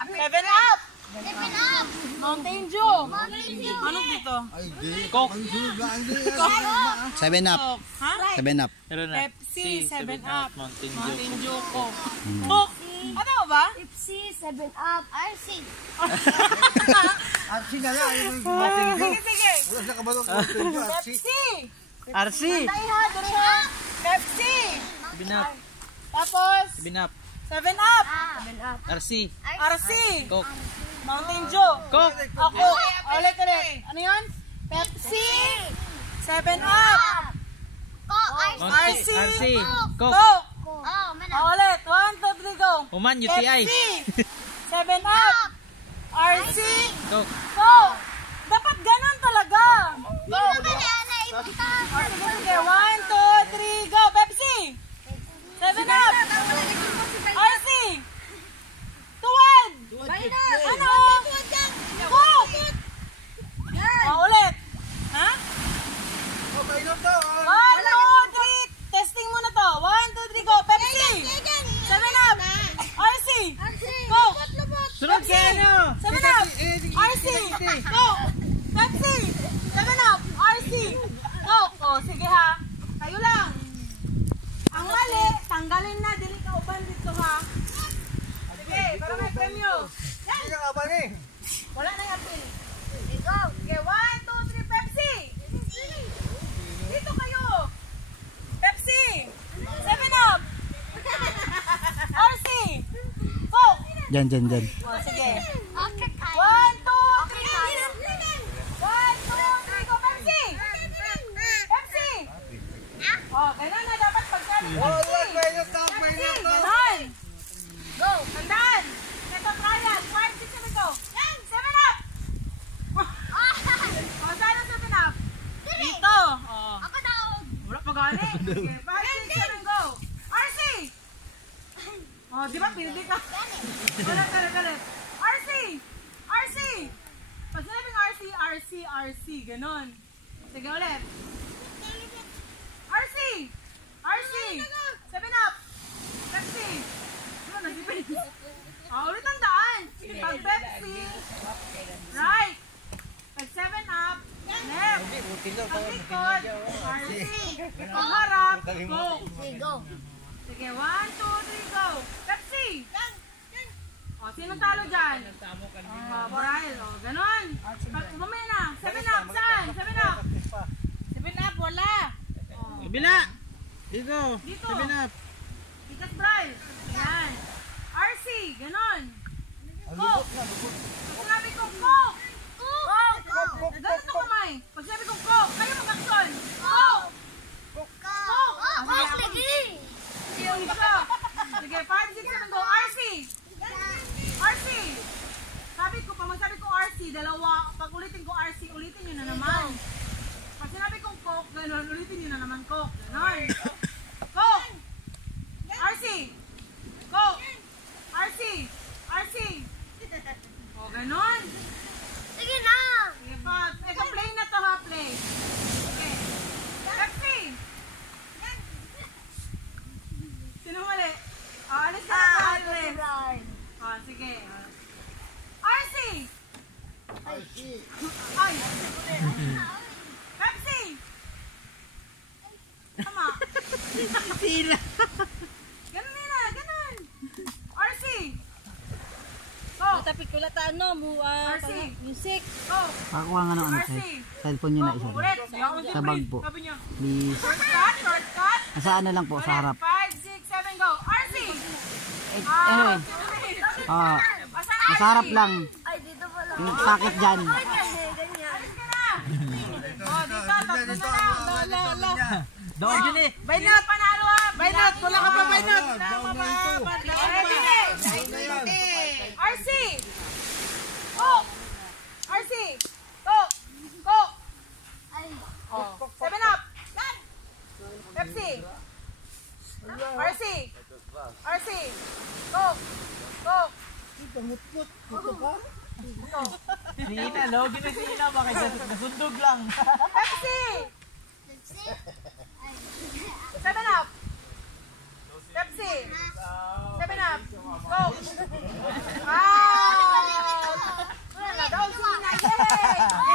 Seven Up! Mountain Dew! Ano dito? Coke. 7 Up. Ha? 7 Up. Pepsi, 7 Up, Mountain Mountain Dew. Dew, Coke. Coke! Ano ba? Pepsi, 7 Up, RC. Arsi na lang. Sige, sige. Wala sa kabalong. Pepsi! RC. Tay ha, dali ha. Pepsi! Binap. Tapos, Binap. 7 Up! 7 Up. RC. RC! Coke. Mountain Dew! Coke. Ako! Ulit. Ano yun? Pepsi! 7 Up! RC! RC. Coke. Coke! Oh, mana? Ulit. 1, 2, 3, go! Human UTI. Pepsi! 7 Up! RC! Coke. Coke! Dapat ganun talaga! Go! Ano na ipunta? Sige, 1, 2, 3, go! Pepsi! 7 Up! RC! Tuwad! Ano? Coke! Ulit! Ha? 1, 2, 3! Testing muna to! 1, 2, 3, go! Pepsi! 7 Up! RC! Coke! Sunod Pepsi! kayo ano? 7 Up! RC! Coke! Pepsi! 7 Up! RC! Coke! O, sige ha. Kayo lang. Ang mali, tanggalin na. Dili ka uban dito ha. Sige, para may premyo. Yan! Wala na yung apil. Go. Okay, 1, 2, 3, Pepsi! Dito kayo! Pepsi! 7 Up! RC! Coke! Dyan. O, sige. Okay, 1, 2, 3, 1, 2, 3, go Pepsi! Pepsi! Oh, ganun na dapat pagsabi. Pepsi! Ganon! Go! Tandaan! Ito trial. 5, 6, 7, go! 7 Up! O, saan ang 7 Up? Dito! Oh. Ako daw. Wala pa galing. Okay, 5, 6, 7, go! RC! Oh, di ba? Pinili ka. Galit. RC! RC! Pag sinabing RC, ganon. Sige ulit. RC! RC! 7 Up! Pepsi! Ano, nasipin? Ulit ang daan. Pag Pepsi, right. Pag 7 Up, left. Pag likod, RC. Pag harap, Coke. Sige, go. Sige, 1, 2, 3, go. Pepsi! O, sino talo dyan? Borail. O, ganon. Mamaya na. 7 Up, saan? 7 Up. 7 Up, wala. O, Kabila. Dito. Dito. Binap. Tikas Braille. Yan. RC, ganon. Coke. Pag sinabi kong Coke. Coke. Ganun ito kamay. Pag sinabi kong Coke, kayo mag-action. Coke. Coke. Coke lagi. Yung isa. Sige, 5, 6, 7, go. RC. RC. Sabi ko, pag magsabi ko RC, dalawa. Pag ulitin ko RC, ulitin nyo na naman. Pag sinabi kong Coke, ganon, ulitin nyo na naman Coke. Ganon. Coke. RC. Coke. RC. RC. O, ganon. Sige na. Sige pa. Ito, play na to ha, play. Okay. Pepsi. Sino mali? Alis na na alis. Sige. RC. Ay. Pepsi. Tama. Sila. Ganun nila, ganun. RC. Go. Tapi ko lata ano mo RC. music. Go. Pakuha nga ng ano RC. cellphone nyo na isa. Ulit. Sa bag po. Sabi niyo. Please. Shortcut. Sa ano lang po, sa harap. 5, 6, 7, go. RC. Anyway. Sa harap lang. Ay, dito pala. Yung sakit dyan. Ganyan. Alis ka na. Oh, dito, tatlo na lang. Doon yun eh. Bainat, panalo ha. Bainat, wala ka pa bainat. RC. Coke. RC. Coke. Coke. Ay. 7 Up. Pepsi. RC. RC. Coke. Coke. Sina, no? Ginisina. Bakit nasundog lang? Pepsi. 7 Up. Pepsi. 7 Up. Coke. Okay,